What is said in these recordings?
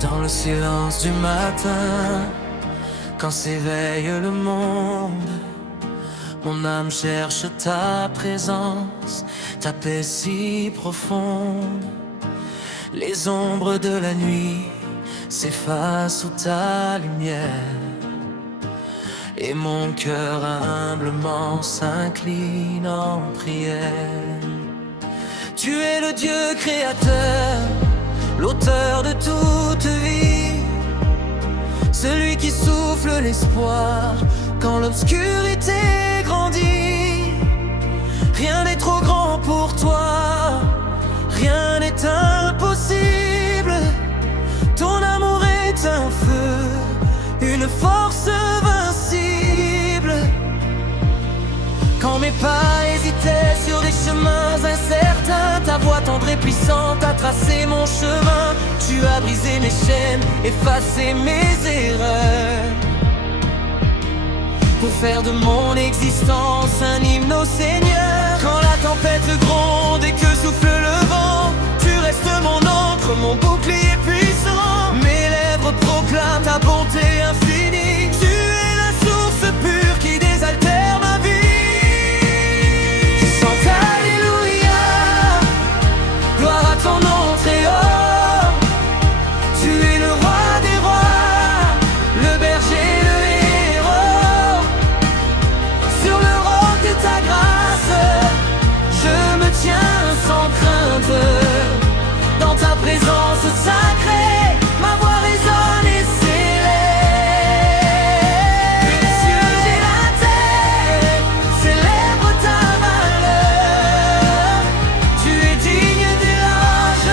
Dans le silence du matin, quand s'éveille le monde, mon âme cherche ta présence, ta paix si profonde. Les ombres de la nuit s'effacent sous ta lumière, et mon cœur humblement s'incline en prière. Tu es le Dieu créateur, l'auteur de toute vie, celui qui souffle l'espoir quand l'obscurité grandit. Rien n'est trop grand pour toi, rien n'est impossible. Ton amour est un feu, une force invincible. Quand mes pas hésitaient sur des chemins incertains, ta voix tendre et puissante a tracé mon chemin. Tu as brisé mes chaînes, effacé mes erreurs, pour faire de mon existence un hymne au Seigneur. Quand la tempête gronde et que souffle le vent, tu restes mon encre, mon bouclier puissant. Mes lèvres proclament ta bonté infinie. Tu es la source pure qui désaltère ma vie. Alléluia, gloire à ton nom très haut. Tu es le roi des rois, le berger, le héros. Sur le roc de ta grâce, je me tiens sans crainte. Dans ta présence sacrée, ma voix résonne et s'élève. Les cieux et la terre célèbrent ta valeur. Tu es digne d'éloge,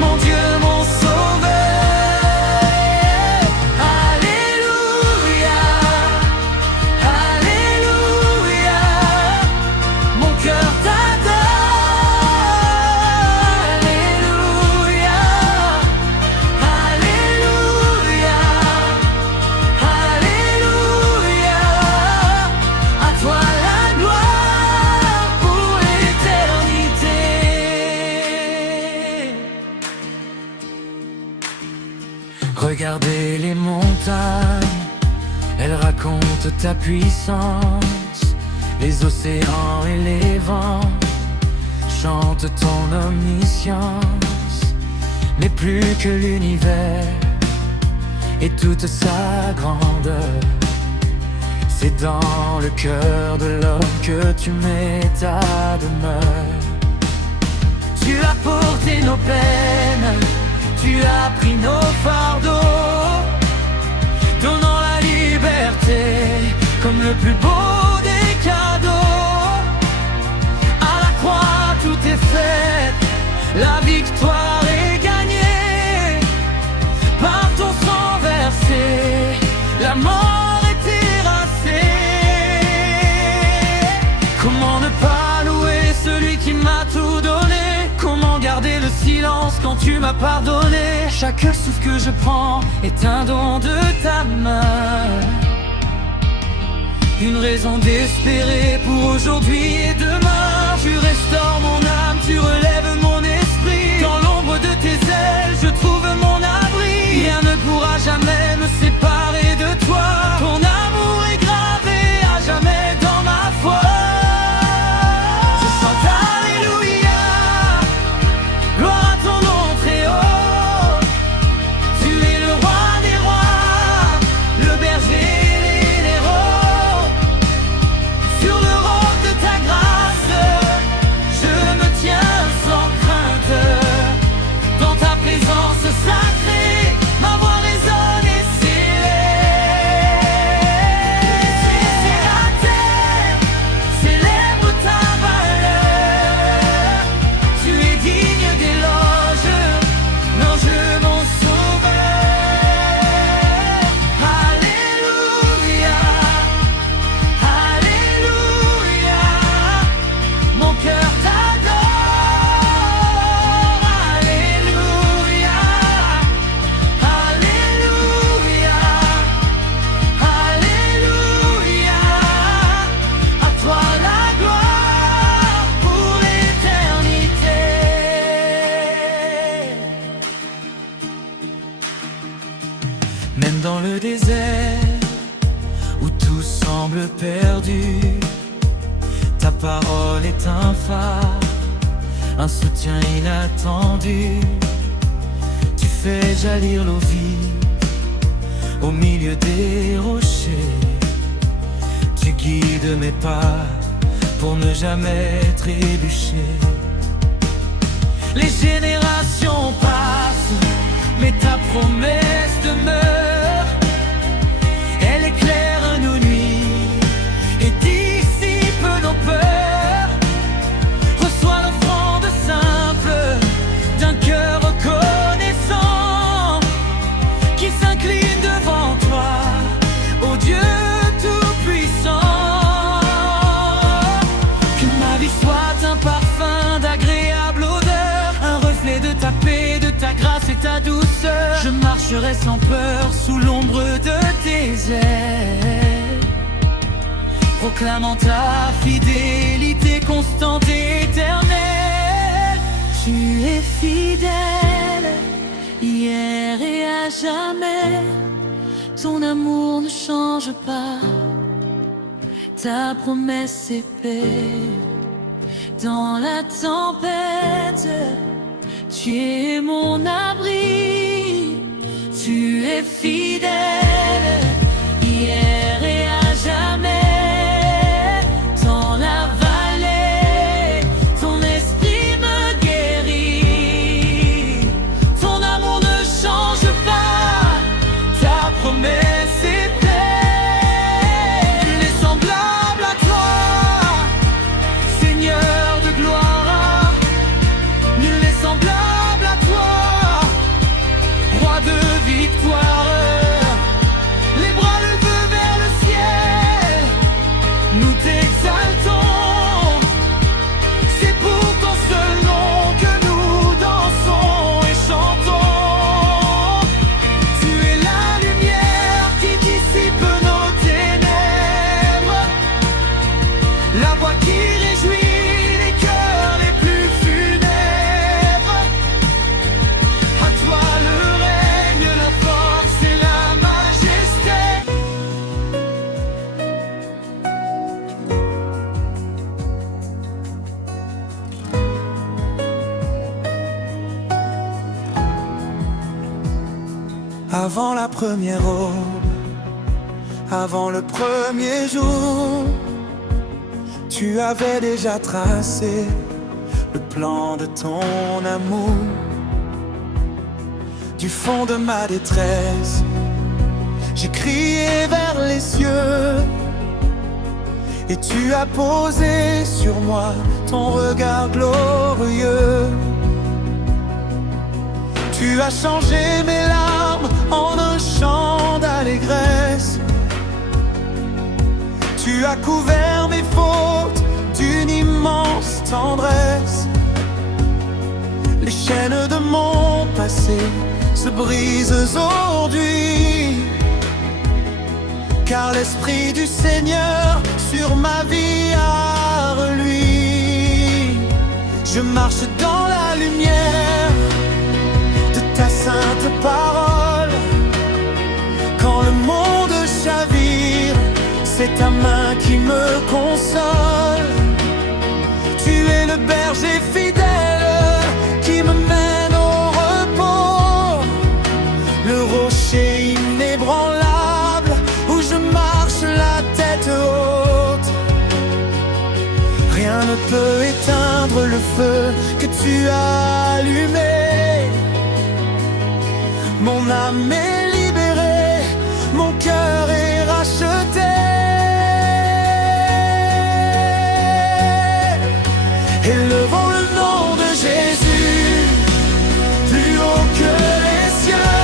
mon Dieu, mon sauveur. Alléluia, alléluia, mon cœur t'adore. Alléluia, alléluia, alléluia, à toi la gloire pour l'éternité. Regardez les montagnes, elles racontent ta puissance. Les océans et les vents chantent ton omniscience. Mais plus que l'univers et toute sa grandeur, c'est dans le cœur de l'homme que tu mets ta demeure. Tu as porté nos peines, tu as pris nos fardeaux, donnant la liberté comme le plus beau des cadeaux. À la croix tout est fait, la victoire est gagnée. Par ton sang versé, la mort est terrassée. Comment ne pas louer celui qui m'a tout donné? Comment garder le silence quand tu m'as pardonné? Chaque souffle que je prends est un don de ta main, une raison d'espérer pour aujourd'hui et demain. Tu restaures mon âme, tu relèves mon esprit. Dans l'ombre de tes ailes, je trouve mon abri. Rien ne pourra jamais me séparer de toi. Ton amour est gravé à jamais dans ma foi. Je chante Alléluia, gloire à ton nom très haut. Tu es le roi des rois, le berger et les héros. Sur le roc de ta grâce, je me tiens désert où tout semble perdu, ta parole est un phare, un soutien inattendu. Tu fais jaillir l'eau vive au milieu des rochers. Tu guides mes pas pour ne jamais trébucher. Les générations passent, mais ta promesse demeure. Elle éclaire nos nuits et dissipe nos peurs. Reçois l'offrande simple d'un cœur reconnaissant qui s'incline devant toi, ô Dieu tout-puissant. Que ma vie soit un parfum d'agréable odeur, un reflet de ta paix, de ta grâce et ta douceur. Je marcherai sans peur sous l'ombre de tes ailes, proclamant ta fidélité constante et éternelle. Tu es fidèle, hier et à jamais. Ton amour ne change pas, ta promesse est paix. Dans la tempête, tu es mon abri. Tu es fidèle, hier et à jamais. Dans la vallée, ton esprit me guérit. Ton amour ne change pas, ta promesse est paix. Nul n'est semblable à toi, Seigneur de gloire. Nul n'est semblable à toi, roi de victoire. Les bras levés vers le ciel, nous t'exaltons. C'est pour ton seul nom que nous dansons et chantons. Tu es la lumière qui dissipe nos ténèbres, la voix qui réjouit les cœurs les plus funèbres. À toi le règne, la force et la majesté. Avant la première aube, avant le premier jour, tu avais déjà tracé le plan de ton amour. Du fond de ma détresse, j'ai crié vers les cieux, et tu as posé sur moi ton regard glorieux. Tu as changé mes larmes en un chant d'allégresse. Tu as couvert mes fautes d'une immense tendresse. Les chaînes de mon passé se brisent aujourd'hui, car l'Esprit du Seigneur sur ma vie a reluit. Je marche dans la lumière de ta sainte parole. Quand le monde chavire, c'est ta main qui me console. Tu es le berger fidèle qui me mène au repos, le rocher inébranlable où je marche la tête haute. Rien ne peut éteindre le feu que tu as allumé. Mon âme est libérée, mon cœur est racheté. Élevons le nom de Jésus, plus haut que les cieux.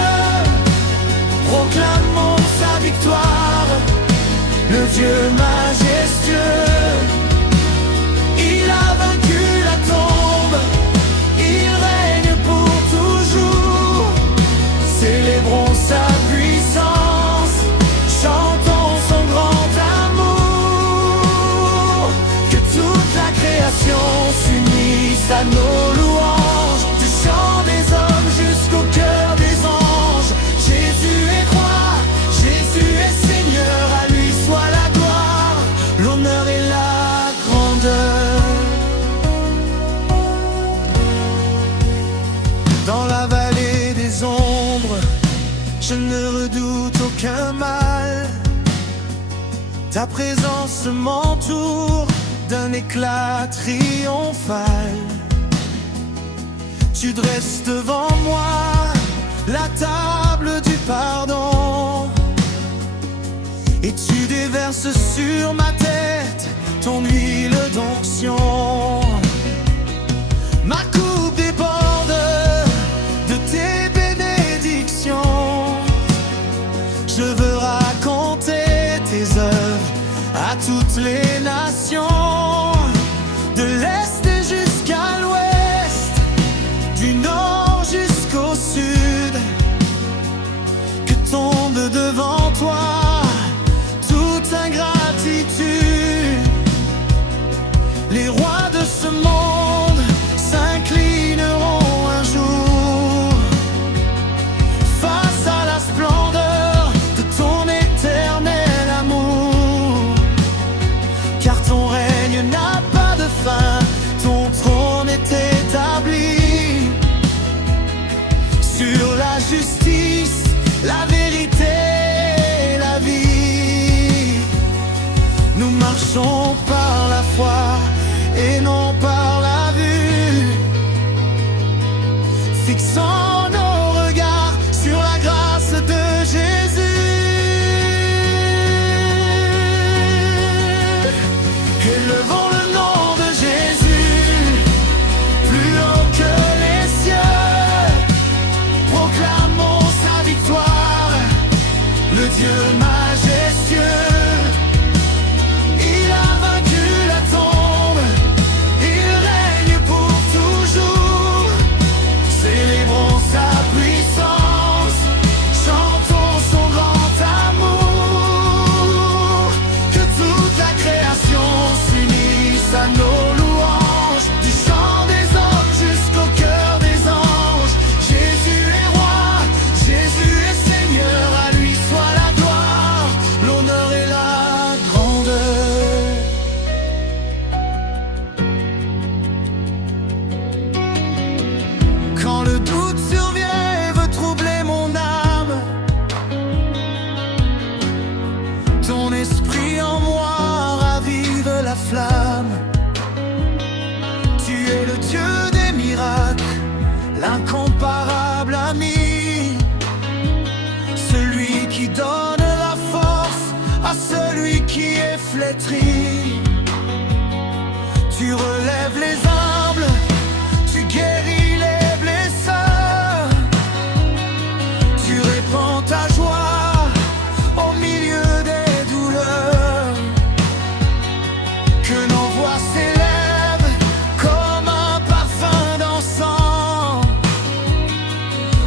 Proclamons sa victoire, le Dieu majestueux. Il a vaincu la tombe, il règne pour toujours. Célébrons sa puissance, chantons son grand amour. Que toute la création s'unisse à nos louanges, du chant des hommes jusqu'au cœur des anges. Jésus est roi, Jésus Ta présence m'entoure d'un éclat triomphal. Tu dresses devant moi la table du pardon, et tu déverses sur ma tête ton huile d'onction. Ma coupe déborde de tes bénédictions. Je veux raconter tes œuvres à toutes les nations, de l'Est jusqu'à l'Ouest, du Nord jusqu'au Sud. Que tombe devant toi toute ingratitude. Les rois de ce monde s'inclineront un jour face à la splendeur de ton éternel amour. Car ton règne n'a pas de fin, ton trône est établi sur la justice, la vérité, la vie. Nous marchons par la foi et non par la vue, fixant nos regards sur la grâce de Jésus. Élevons le nom de Jésus plus haut que les cieux, proclamons sa victoire, le Dieu majestueux. Il a vaincu la tombe, il règne pour toujours. Célébrons sa puissance, chantons son grand amour. Que toute la création s'unisse à nos louanges, du chant des hommes jusqu'au cœur des anges. Jésus est roi, Jésus est Seigneur, à lui soit la gloire, l'honneur et la grandeur. Quand le doute survient et veut troubler mon âme, ton esprit en moi ravive la flamme. Tu es le Dieu des miracles, l'incomparable ami, celui qui donne la force à celui qui est flétri. Tu relèves les humbles, tu guéris les blessés, tu répands ta joie au milieu des douleurs. Que nos voix s'élèvent comme un parfum d'encens,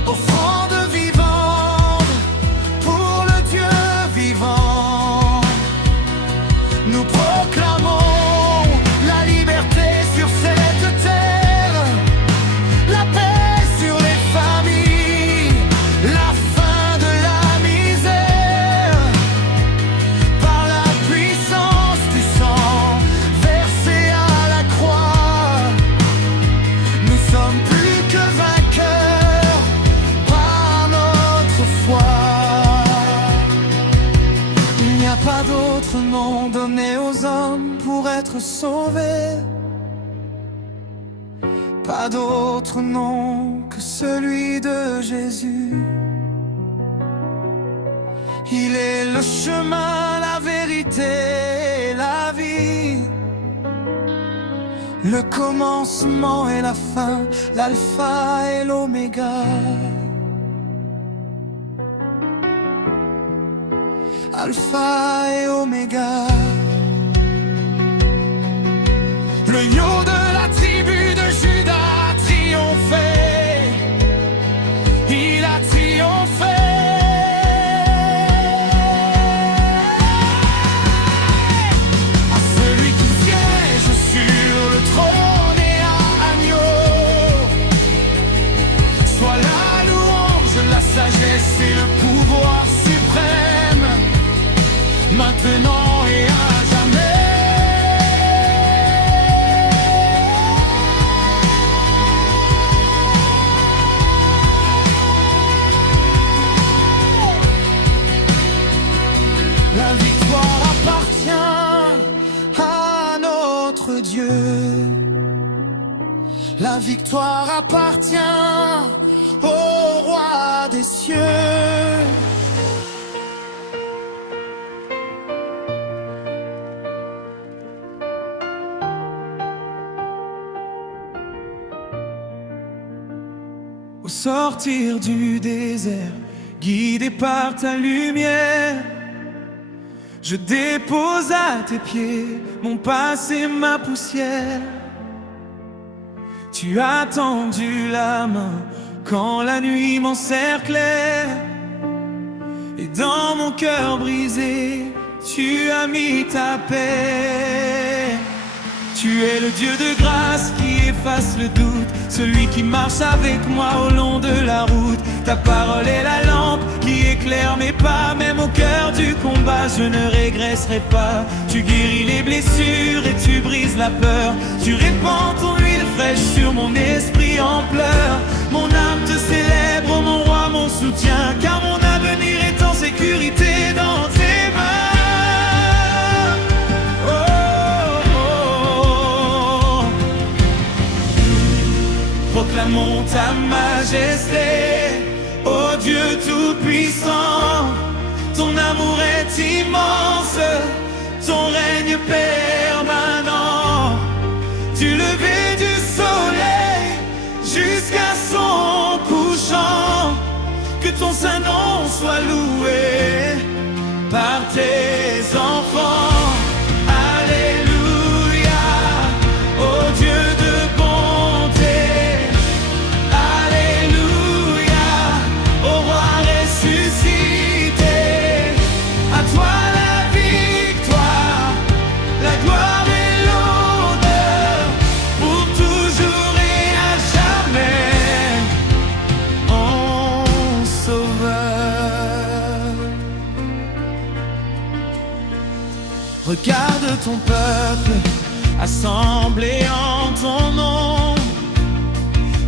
offrande vivante pour le Dieu vivant. Nous proclamons la liberté sur cette terre, la paix sur les familles, la fin de la misère. Par la puissance du sang versé à la croix, nous sommes plus que vainqueurs par notre foi. Il n'y a pas d'autre nom donné aux hommes pour être sauvés, pas d'autre nom que celui de Jésus. Il est le chemin, la vérité et la vie, le commencement et la fin, l'alpha et l'oméga. Alpha et oméga. Le lion de la tribu de Juda a triomphé. Il a triomphé. À celui qui siège sur le trône et à agneau, soit la louange, la sagesse et le pouvoir suprême, maintenant et à jamais. La victoire appartient à notre Dieu. La victoire appartient au roi des cieux. Au sortir du désert, guidé par ta lumière, je dépose à tes pieds mon passé, ma poussière. Tu as tendu la main quand la nuit m'encerclait, et dans mon cœur brisé, tu as mis ta paix. Tu es le Dieu de grâce qui efface le doute, celui qui marche avec moi au long de la route. Ta parole est la lampe qui éclaire mes pas, même au cœur du combat je ne régresserai pas. Tu guéris les blessures et tu brises la peur, tu répands ton huile fraîche sur mon esprit en pleurs. Mon âme te célèbre, mon roi, mon soutien, car mon avenir est en sécurité dans tes mains. Proclamons ta majesté, ô Dieu tout-puissant. Ton amour est immense, ton règne permanent. Du lever du soleil jusqu'à son couchant, que ton saint nom soit loué par tes enfants. Alléluia, ô Dieu de bonté. Regarde ton peuple assemblé en ton nom,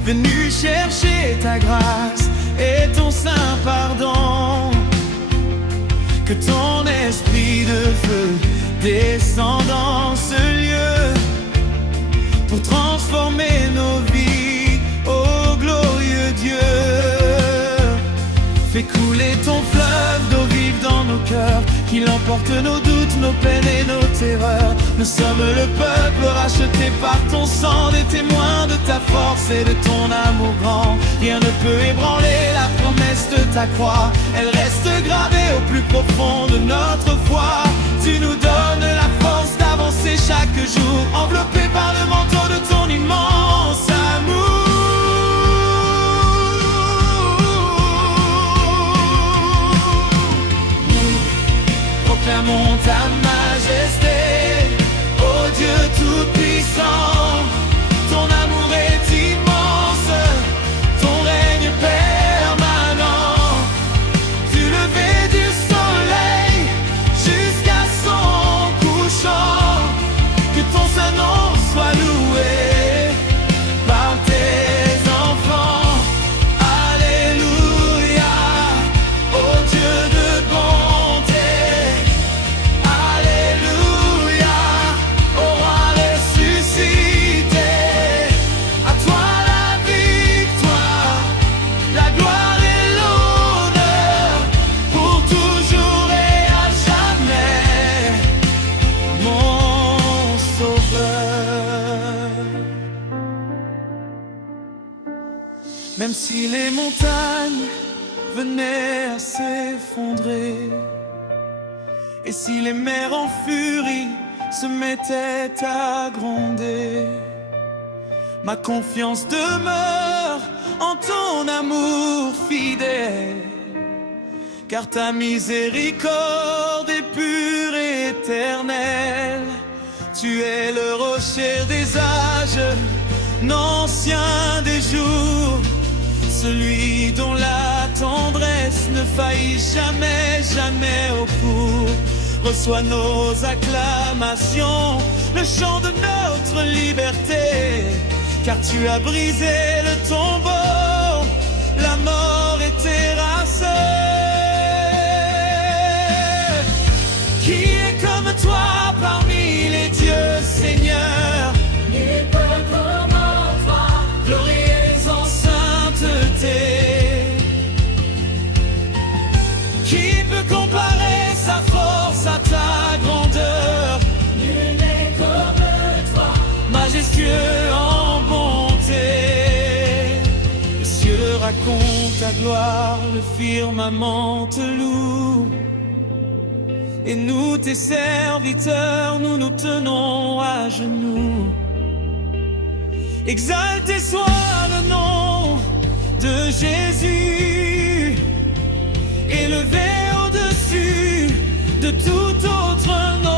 venu chercher ta grâce et ton saint pardon. Que ton esprit de feu descende dans ce lieu pour transformer nos vies, ô glorieux Dieu. Fais couler ton fleuve d'eau vive dans nos cœurs, qu'il emporte nos doutes, nos peines et nos terreurs. Nous sommes le peuple racheté par ton sang, des témoins de ta force et de ton amour grand. Rien ne peut ébranler la promesse de ta croix, elle reste gravée au plus profond de notre foi. Tu nous donnes la force d'avancer chaque jour, enveloppé par le manteau de ton immense amour. Proclamons ta majesté, ô Dieu tout-puissant. Ton amour est immense, ton règne permanent. Du lever du soleil jusqu'à son couchant, que ton saint nom soit loué par tes enfants. Alléluia, ô Dieu de bonté. Même si les montagnes venaient à s'effondrer, et si les mers en furie se mettaient à gronder, ma confiance demeure en ton amour fidèle, car ta miséricorde est pure et éternelle. Tu es le rocher des âges, l'ancien des jours, celui dont la tendresse ne faillit jamais, jamais au cours. Reçois nos acclamations, le chant de notre liberté, car tu as brisé le tombeau, la mort est terrassée. raconte ta gloire, le firmament te loue. Et nous, tes serviteurs, nous nous tenons à genoux. Exalté soit le nom de Jésus, élevé au-dessus de tout autre nom.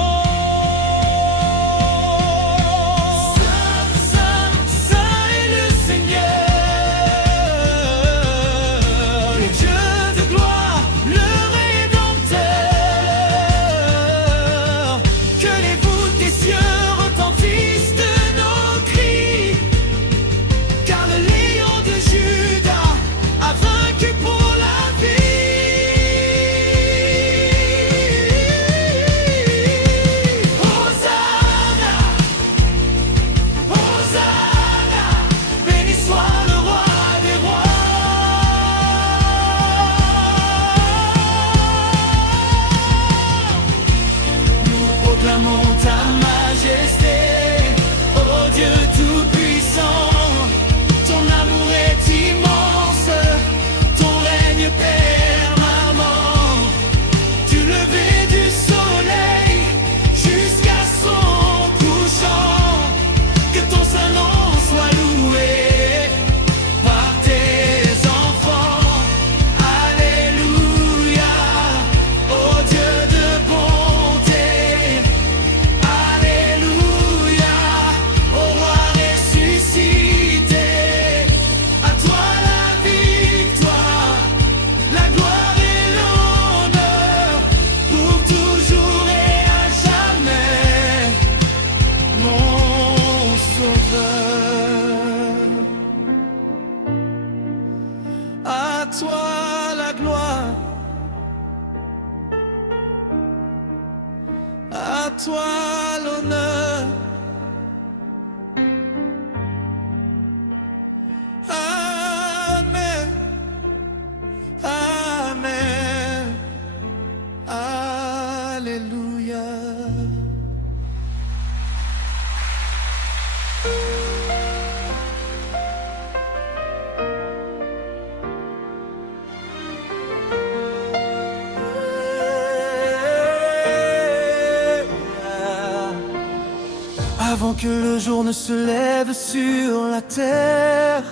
Proclamons ta majesté, ô Dieu tout-puissant. Ton amour est immense, ton règne permanent. Du lever du soleil jusqu'à son couchant, que ton saint nom soit loué par tes enfants. Alléluia, ô Dieu de bonté. À toi la gloire, à toi l'honneur, Amen, Amen, Alléluia. Avant que le jour ne se lève sur la terre,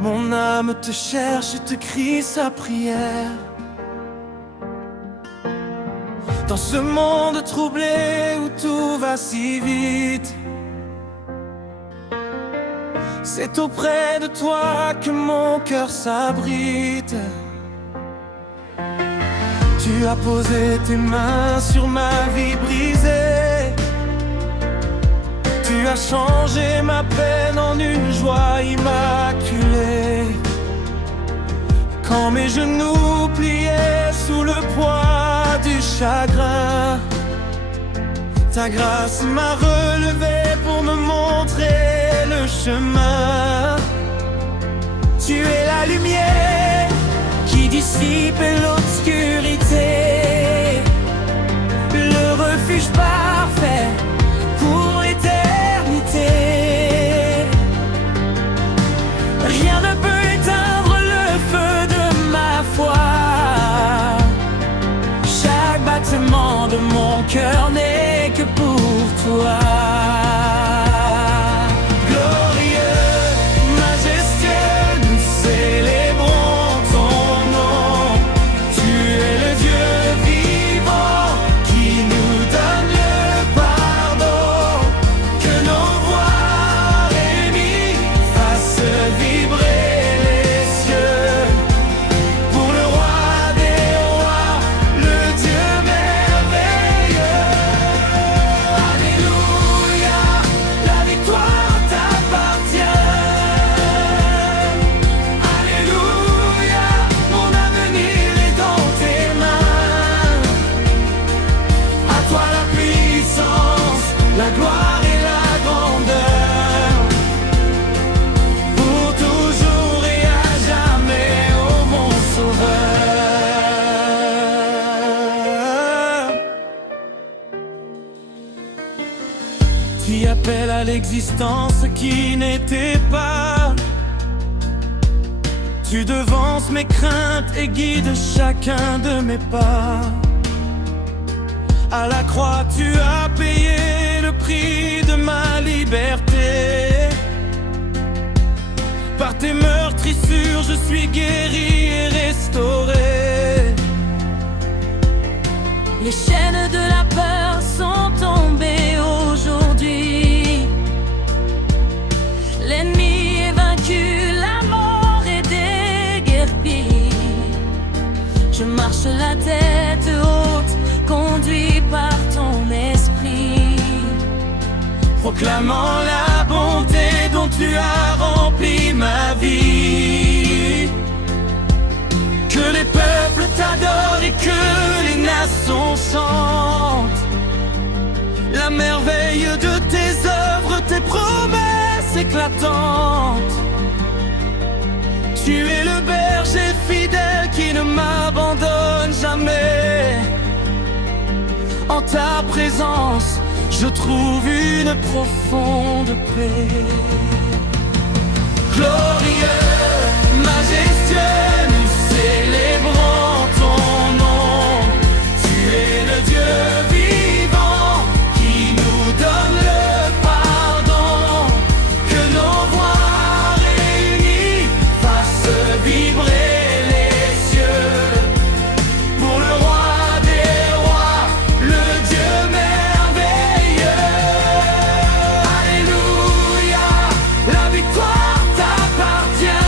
mon âme te cherche et te crie sa prière. Dans ce monde troublé où tout va si vite, c'est auprès de toi que mon cœur s'abrite. Tu as posé tes mains sur ma vie brisée. Tu as changé ma peine en une joie immaculée. Quand mes genoux pliaient sous le poids du chagrin, ta grâce m'a relevé pour me montrer le chemin. Tu es la lumière qui dissipe l'obscurité, le refuge parfait pour l'éternité. Rien ne peut éteindre le feu de ma foi. Chaque battement de mon cœur n'est que pour toi. La gloire et la grandeur, pour toujours et à jamais, ô mon Sauveur. Tu appelles à l'existence qui n'était pas, Tu devances mes craintes et guides chacun de mes pas. À la croix, tu as payé le prix de ma liberté. Par tes meurtrissures, je suis guéri et restauré. Les chaînes de la peur sont tombées aujourd'hui. L'ennemi est vaincu, la mort est déguerpie. Je marche la tête haute, conduit par ton esprit, proclamant la bonté dont tu as rempli ma vie. Que les peuples t'adorent et que les nations chantent la merveille de tes œuvres, tes promesses éclatantes. Tu es le berger fidèle qui ne m'abandonne jamais. En ta présence, je trouve une profonde paix. Glorieux, majestueux, nous célébrons ton nom. Tu es le Dieu vivant qui nous donne le pardon. Que nos voix réunies fassent vibrer les cieux. Pour le roi des rois, le Dieu merveilleux. Alléluia, la victoire t'appartient.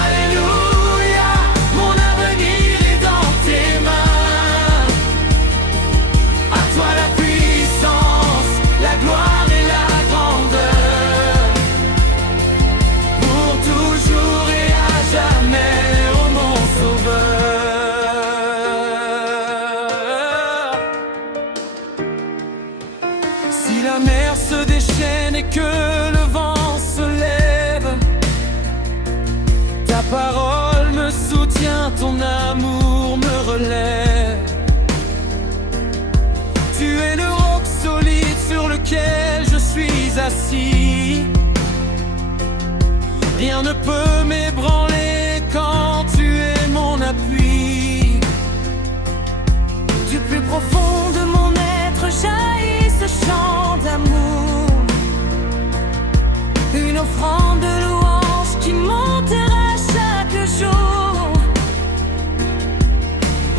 Alléluia, mon avenir est dans tes mains. À toi la puissance, la gloire et la grandeur. Pour toujours et à jamais, ô mon sauveur. Si la mer se déchaîne et que le vent se lève, ta parole me soutient, ton amour me relève. Tu es le roc solide sur lequel je suis assis. Rien ne peut m'ébranler quand tu es mon appui. du plus profond de mon être jaillit ce chant d'amour. Une offrande de louange qui montera chaque jour.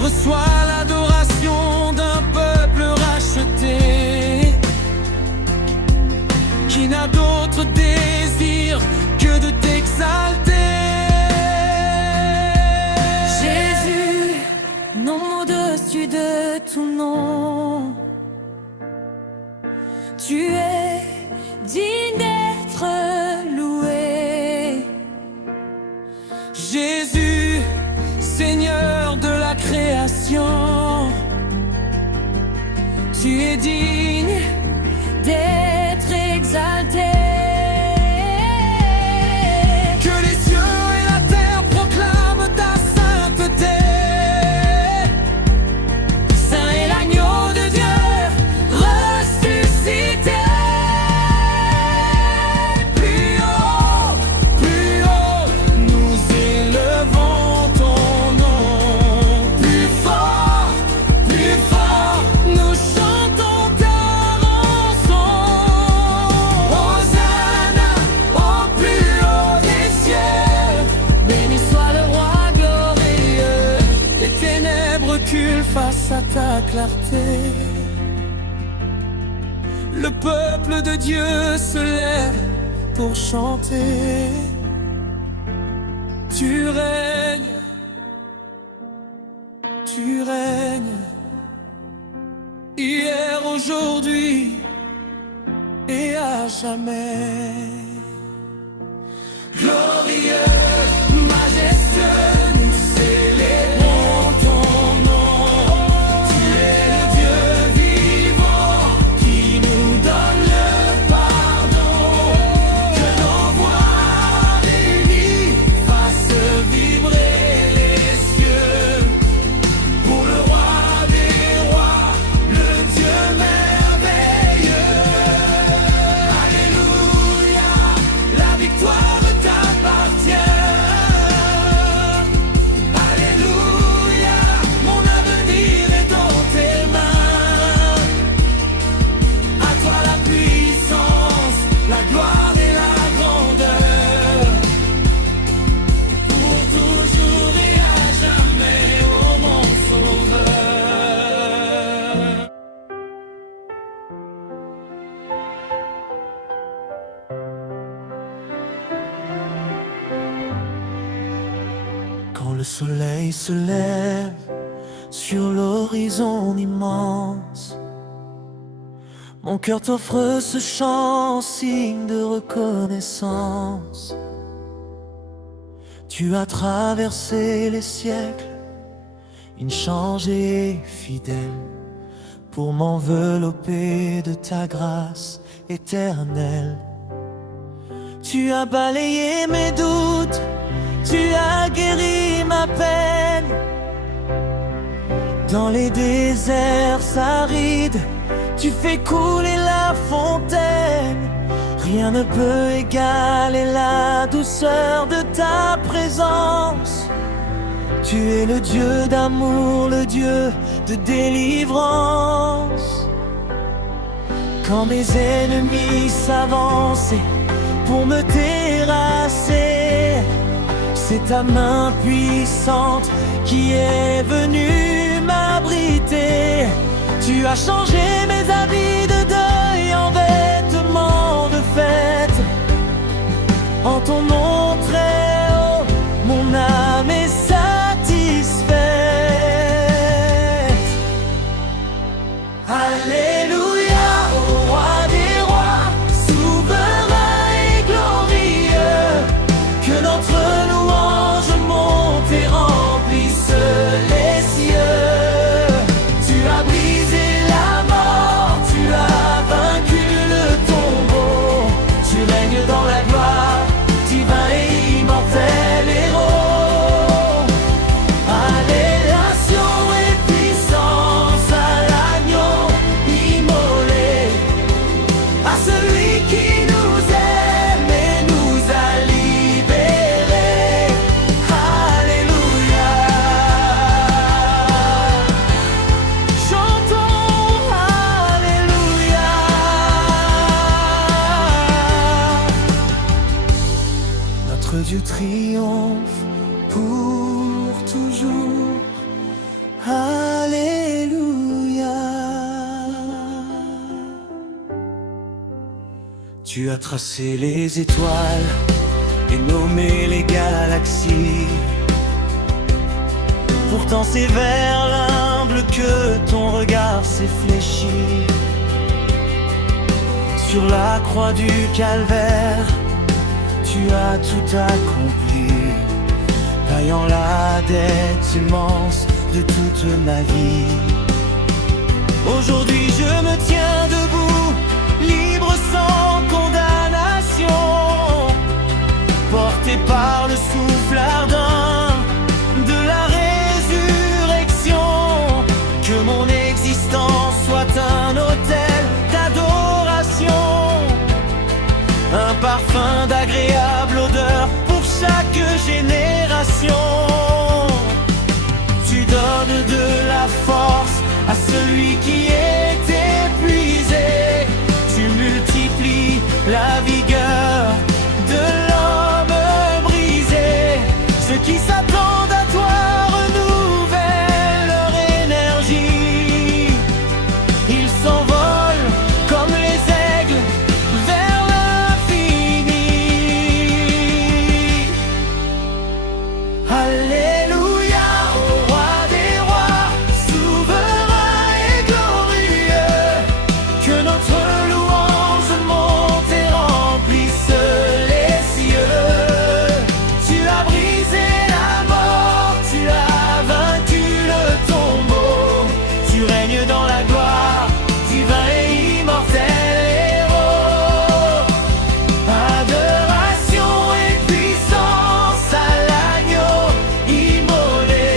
Reçois l'adoration d'un peuple racheté, qui n'a d'autre désir que de t'exalter. Jésus, nom au-dessus de tout nom. Tu es digne d'être loué. Jésus, Seigneur de la création, tu es digne D'être exalté. que les cieux et la terre proclament ta sainteté. Saint est l'agneau de Dieu ressuscité. Plus haut, nous élevons ton nom. Plus fort, nous chantons ta rançon. Hosanna au plus haut des cieux. Béni soit le roi glorieux. Les ténèbres reculent face à ta clarté. Le peuple de Dieu se lève pour chanter. Tu règnes, hier, aujourd'hui et à jamais. Glorieux, majestueux, nous célébrons ton nom. Tu es le Dieu vivant qui nous donne le pardon. Que nos voix réunies fassent vibrer les cieux. Pour le roi des rois, le Dieu merveilleux. Alléluia, la victoire t'appartient. le soleil se lève sur l'horizon immense, mon cœur t'offre ce chant, signe de reconnaissance. Tu as traversé les siècles, inchangé et fidèle, pour m'envelopper de ta grâce éternelle. Tu as balayé mes doutes, tu as guéri ma peine. Dans les déserts arides, tu fais couler la fontaine. Rien ne peut égaler la douceur de ta présence. Tu es le Dieu d'amour, le Dieu de délivrance. Quand mes ennemis s'avançaient pour me terrasser, c'est ta main puissante qui est venue m'abriter. Tu as changé mes habits de deuil en vêtements de fête. En ton nom très haut, mon âme est satisfaite. Alléluia, au roi des rois, souverain et glorieux. Que notre louange monte et remplisse les cieux. Tu as brisé la mort, tu as vaincu le tombeau. Tu règnes dans la gloire, divin et immortel héros. Alléluia et puissance à l'agneau immolé, à celui qui nous aime et nous a libérés. Alléluia. Chantons Alléluia. Notre Dieu triomphe pour toujours. Alléluia. Tu as tracé les étoiles et nommé les galaxies. Pourtant c'est vers l'humble que ton regard s'est fléchi. Sur la croix du calvaire, tu as tout accompli, payant la dette immense de toute ma vie. Aujourd'hui je me tiens debout, libre sans condamnation, porté par le souffle ardent de la résurrection. Que mon existence soit un autel d'adoration, un parfum d'agréable odeur pour chaque génération. Tu donnes de la force à celui qui est épuisé. Tu multiplies la vigueur de l'homme brisé. Ceux qui s'attendent à toi renouvellent leur énergie. Ils s'envolent comme les aigles vers l'infini. Alléluia, au roi des rois, souverain et glorieux. Que notre louange monte et remplisse les cieux. Tu as brisé la mort, tu as vaincu le tombeau. Tu règnes dans la gloire, divin et immortel héros. Adoration et puissance à l'agneau immolé,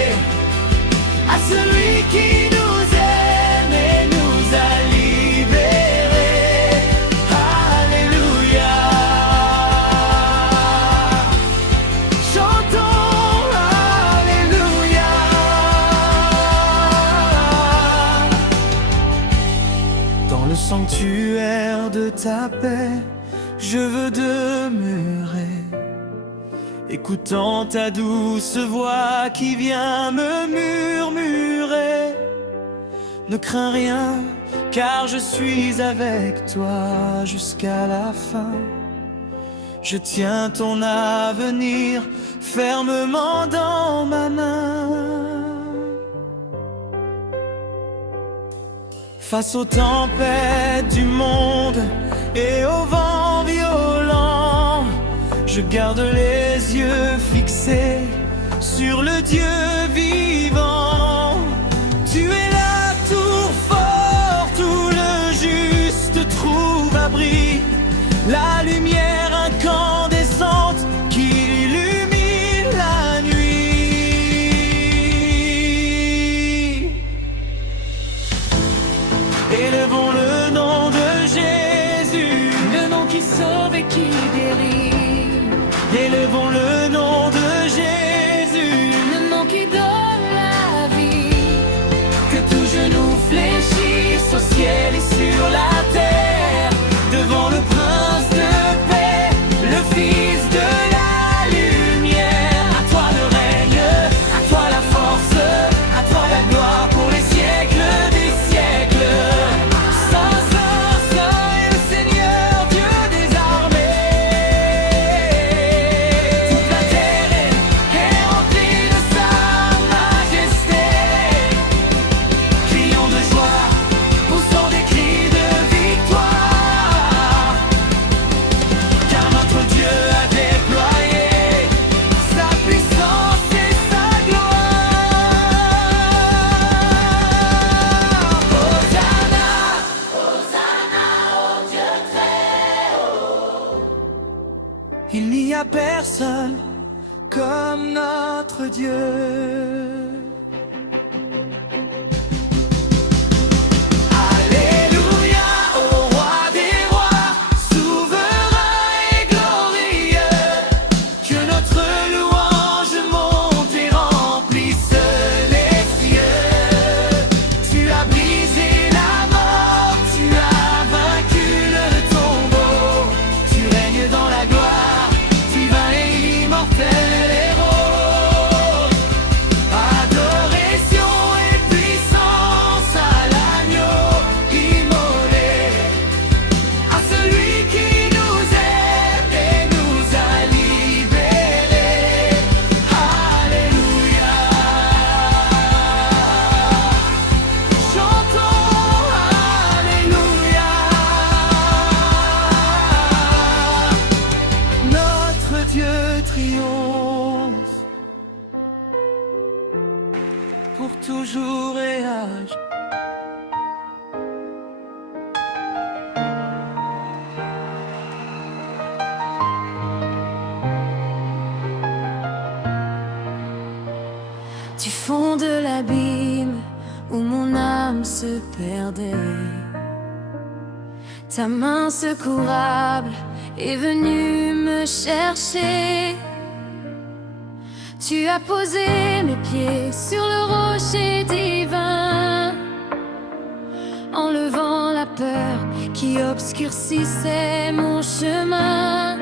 à celui qui nous aime et nous a libérés. Alléluia. Chantons Alléluia. Dans le sanctuaire de ta paix, je veux demeurer, écoutant ta douce voix qui vient me murmurer. Ne crains rien, car je suis avec toi jusqu'à la fin. Je tiens ton avenir fermement dans ma main. Face aux tempêtes du monde et aux vents violents, je garde les yeux fixés sur le Dieu vivant. Tu es la tour forte où le juste trouve abri, la lumière incandescente qui illumine la nuit. Élevons le nom de Jésus, Le nom qui sauve et qui guérit, élevons le nom de Jésus, le nom qui donne la vie. que tout genou fléchisse au ciel et sur la terre, devant le prince de paix, le fils de la lumière. À toi le règne, à toi la force, à toi la gloire pour les siècles des siècles. Saint, Saint, Saint est le Seigneur, Dieu des armées. Toute la terre est remplie de sa majesté. Crions de joie, poussons des cris de victoire, car notre Dieu a déployé sa puissance et sa gloire. Hosanna, Hosanna au Dieu très haut. Il n'y a personne comme notre Dieu. Alléluia au roi des rois, souverain et glorieux. Que notre louange monte et remplisse les cieux. Tu as brisé la mort, tu as vaincu le tombeau. Tu règnes dans la gloire, divin et immortel héros. Adoration et puissance à l'agneau immolé, à celui qui nous aime et nous a libérés. Alléluia. Chantons Alléluia. Notre Dieu triomphe pour toujours et à jamais. Du fond de l'abîme où mon âme se perdait, ta main secourable est venue me chercher. Tu as posé mes pieds sur le rocher divin, enlevant la peur qui obscurcissait mon chemin.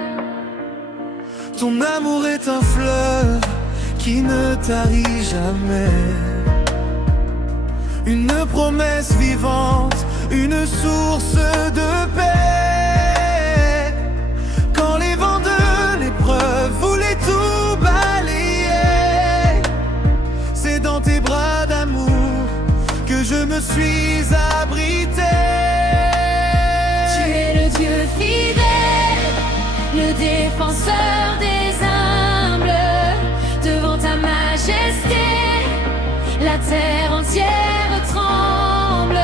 Ton amour est un fleuve qui ne tarit jamais, une promesse vivante, une source de paix. Quand les vents de l'épreuve voulaient tout balayer, c'est dans tes bras d'amour que je me suis abrité. Tu es le Dieu fidèle, le défenseur des humbles. Devant ta majesté, la terre entière tremble.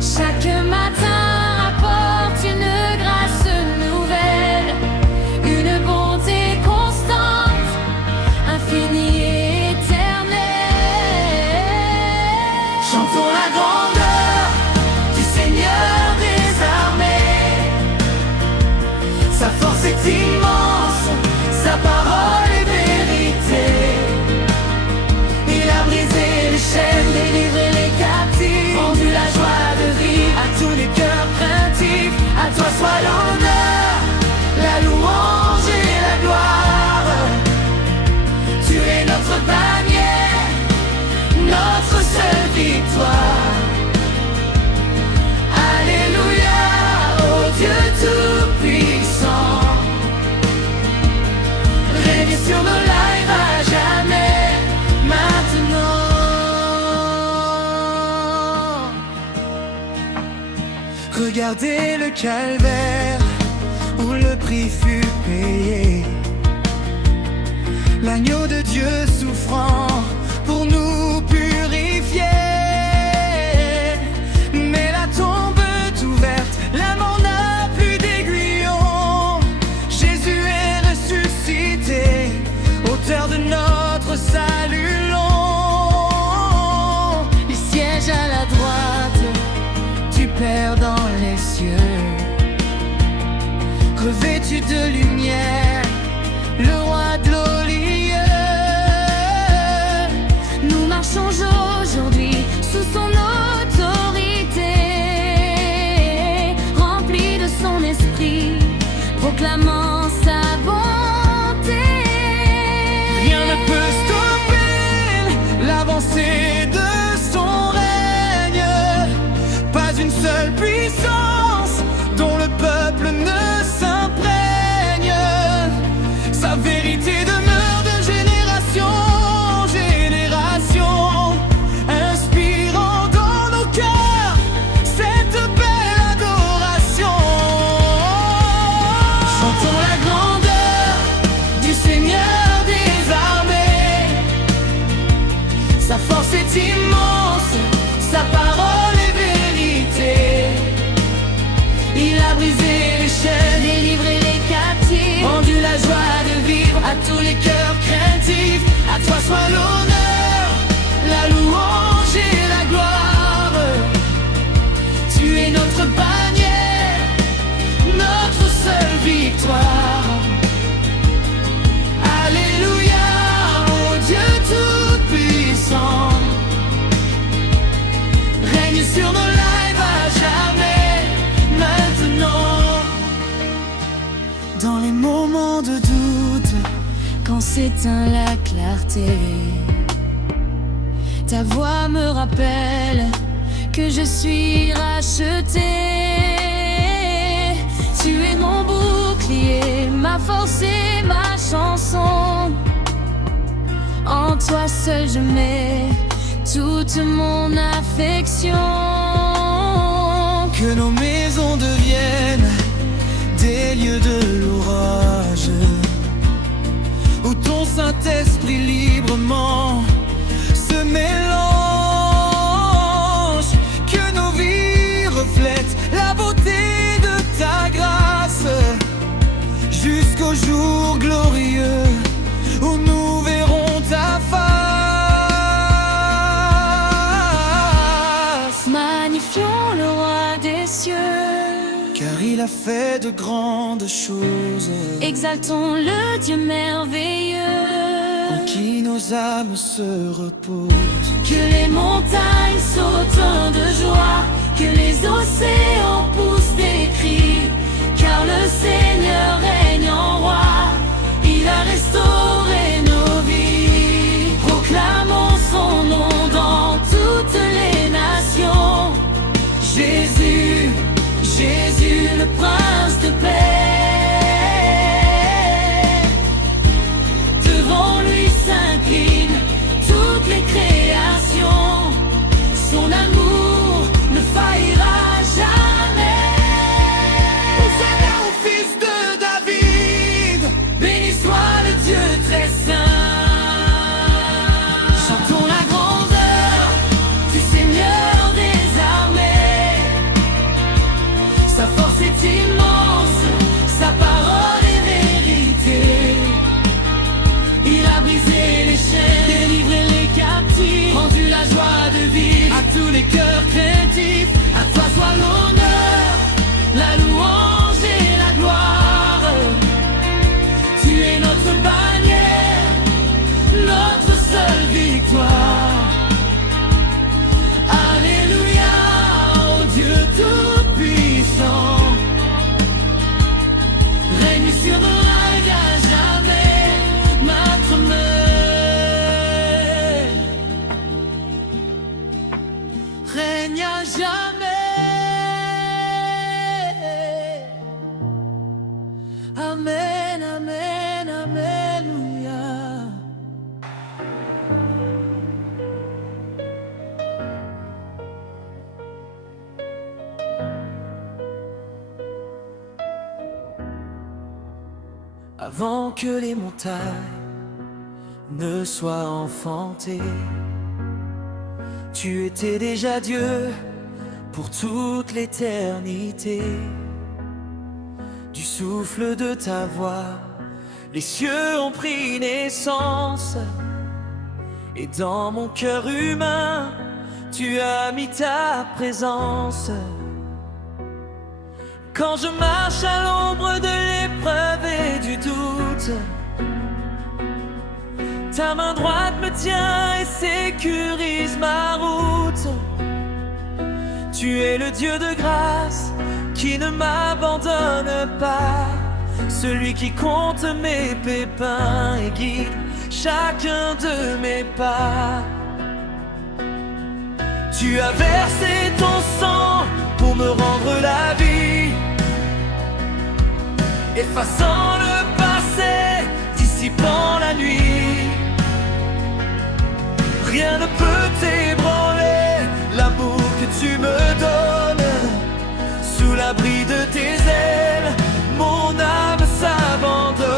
Chaque matin apporte une grâce nouvelle, une bonté constante, infinie et éternelle. Chantons la grandeur du Seigneur des armées. Sa force est immense, sa parole est vérité. Il a brisé les chaînes Regardez le calvaire où le prix fut payé. L'agneau de Dieu souffrant pour nous purifier. Mais la tombe est ouverte, la mort n'a plus d'aiguillon. Jésus est ressuscité, auteur de notre salut long. Il siège à la droite du Père dans les cieux. Revêtu de lumière, le roi de l'olivier. Nous marchons aujourd'hui sous son autorité, remplis de son esprit, proclamant sa bonté. Rien ne peut stopper l'avancée de son règne. Pas une seule puissance dont le peuple ne s'imprègne. Sa vérité demeure de génération en génération, inspirant dans nos cœurs cette belle adoration. Chantons la grandeur du Seigneur des armées. Sa force est immense, sa parole est vérité. Il a brisé les chaînes, Délivrer les captifs, rendu la joie de vivre à tous les cœurs craintifs. À toi soit l'honneur, la louange et la gloire. Tu es notre bannière, notre seule victoire. Alléluia, ô Dieu tout-puissant. Règne sur nos lives à jamais, maintenant. Dans les moments de doute, quand s'éteint la clarté, ta voix me rappelle que je suis racheté. Tu es mon bouclier, ma force et ma chanson. En toi seul je mets toute mon affection. que nos maisons deviennent des lieux de l'orage, où ton Saint-Esprit librement se mélange, que nos vies reflètent la beauté de ta grâce, jusqu'au jour glorieux où nous verrons ta face. Magnifions le roi des cieux, Car il a fait de grandes choses, exaltons le Dieu merveilleux. en qui nos âmes se reposent. Que les montagnes sautent de joie, que les océans poussent des cris, car le Seigneur règne en roi, il a restauré nos vies. Proclamons son nom dans toutes les nations. Jésus, Jésus le prince de paix. Devant lui s'inclinent toutes les créations. Son amour ne faillira jamais. Hosanna au fils de David, Béni soit le Dieu très saint. Chantons la grandeur du Seigneur des armées. Sa force est immense, sa parole est vérité. Il a brisé les chaînes, délivré les captifs, rendu la joie de vivre à tous les cœurs craintifs. à toi soit l'honneur, la louange et la gloire. Tu es notre bannière, notre seule victoire. Alléluia, ô Dieu tout-puissant. Règne sur nos lives à jamais, notre main. Règne à jamais. Amen, amen, alléluia. avant que les montagnes ne soient enfantées. Tu étais déjà Dieu pour toute l'éternité. Du souffle de ta voix, les cieux ont pris naissance. Et dans mon cœur humain, tu as mis ta présence. Quand je marche à l'ombre de l'épreuve et du doute, ta main droite me tient et sécurise ma route. Tu es le Dieu de grâce qui ne m'abandonne pas, celui qui compte mes pépins et guide chacun de mes pas. Tu as versé ton sang pour me rendre la vie, effaçant le passé, dissipant la nuit. Rien ne peut t'ébranler l'amour que tu me donnes. Sous l'abri de tes ailes, mon âme s'abandonne.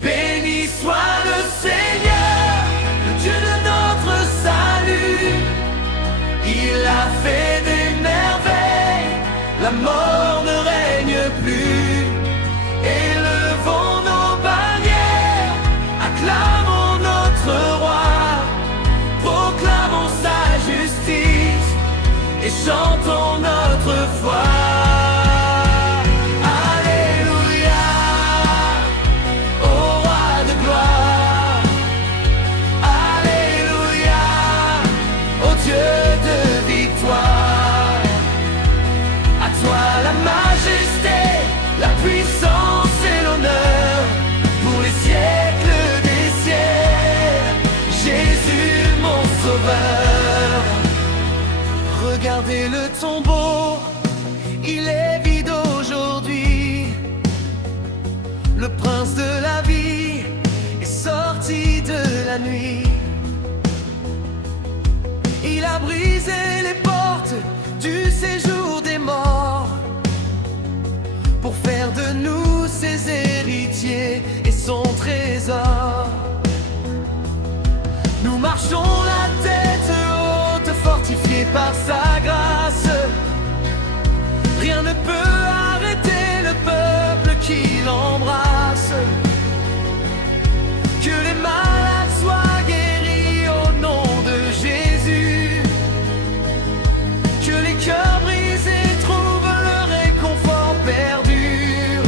Béni soit le Seigneur, le Dieu de notre salut. Il a fait des merveilles, la mort ne règne plus. Élevons nos bannières, acclamons notre roi, proclamons sa justice et chantons notre foi. Alléluia, au roi de gloire. Alléluia, au Dieu de victoire. À toi la majesté, la puissance et l'honneur pour les siècles des siècles. Jésus mon sauveur. Regardez le tombeau, il est vide aujourd'hui. Le prince de la vie est sorti de la nuit. Il a brisé les portes du séjour des morts pour faire de nous ses héritiers et son trésor. Nous marchons la tête haute, fortifiés par sa grâce. Rien ne peut arrêter le peuple qui l'embrasse. Que les malades soient guéris au nom de Jésus. Que les cœurs brisés trouvent le réconfort perdu.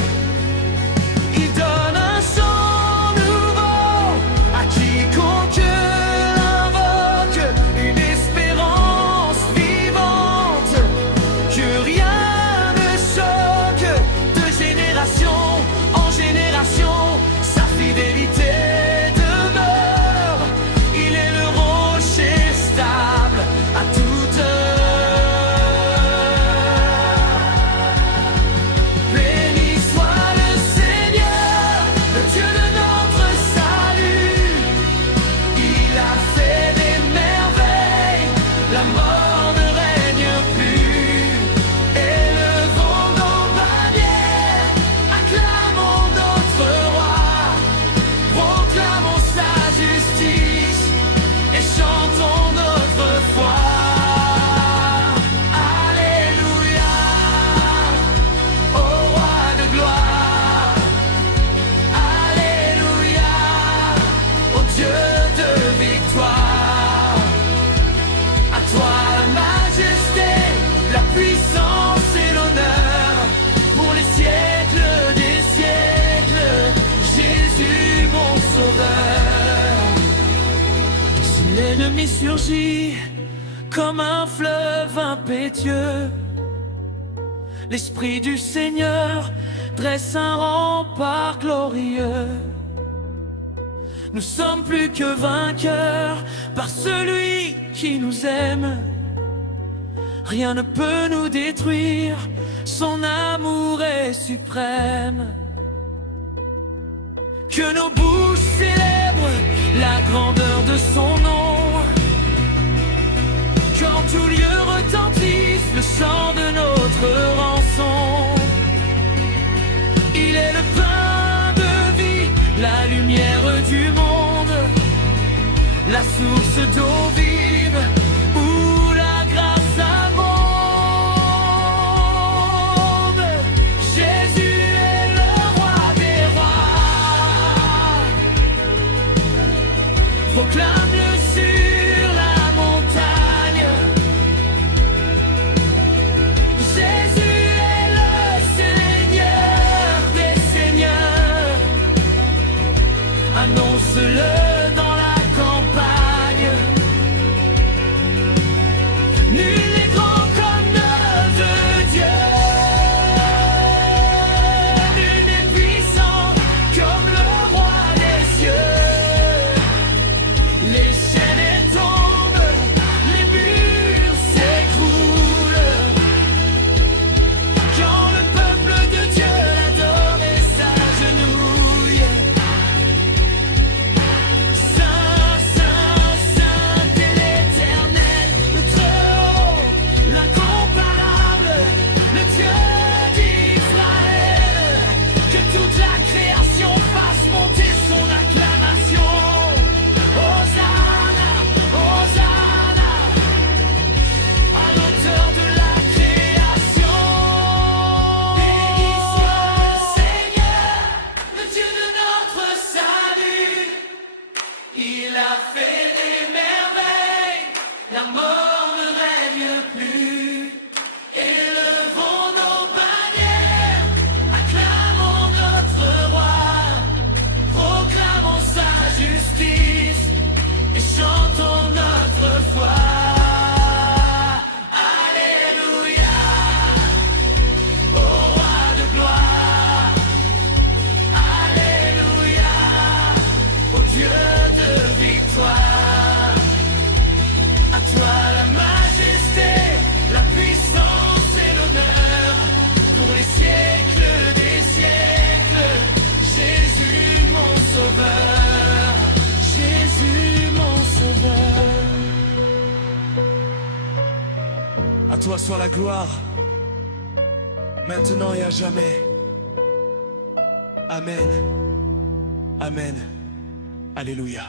Il donne un chant nouveau à quiconque l'invoque, une espérance vivante que rien ne choque. De génération en génération, sa fidélité demeure. Il est le rocher stable à toute heure. Béni soit le Seigneur, le Dieu de notre salut. Il a fait des merveilles, la mort ne règne plus. Élevons nos bannières, acclamons notre roi, proclamons sa justice et chantons notre foi. Alléluia, au roi de gloire. Alléluia, au Dieu de victoire. À toi la majesté, la puissance et l'honneur pour les siècles des siècles. Jésus mon sauveur. Si l'ennemi surgit comme un fleuve impétueux, l'Esprit du Seigneur dresse un rempart glorieux. Nous sommes plus que vainqueurs par celui qui nous aime. Rien ne peut nous détruire, son amour est suprême. Que nos bouches célèbrent la grandeur de son nom. Qu'en tout lieu retentisse le chant de notre rançon. la source d'eau vive où la grâce abonde. Jésus est le roi des rois. Proclame-le sur la montagne. Jésus est le Seigneur des seigneurs. Annonce-le dans la campagne. Nul n'est grand comme notre Dieu. Nul n'est puissant comme le roi des cieux. Les chaînes tombent, les murs s'écroulent. Quand le peuple de Dieu l'adore et s'agenouille. Saint, Saint, Saint est l'Éternel, le Très-Haut, l'incomparable, le Dieu d'Israël. Que toute la création fasse monter son acclamation. Hosanna, Hosanna, à l'auteur de la création. Béni soit le Seigneur, le Dieu de notre salut. Il a fait des merveilles, la mort ne règne plus. Élevons nos bannières, acclamons notre roi, proclamons sa justice et chantons notre foi. Alléluia, au roi de gloire. Alléluia, au Dieu de victoire. À toi la majesté, la puissance et l'honneur pour les siècles des siècles. Jésus mon sauveur, Jésus mon sauveur. À toi soit la gloire, maintenant et à jamais. Amen. Amen. Alléluia.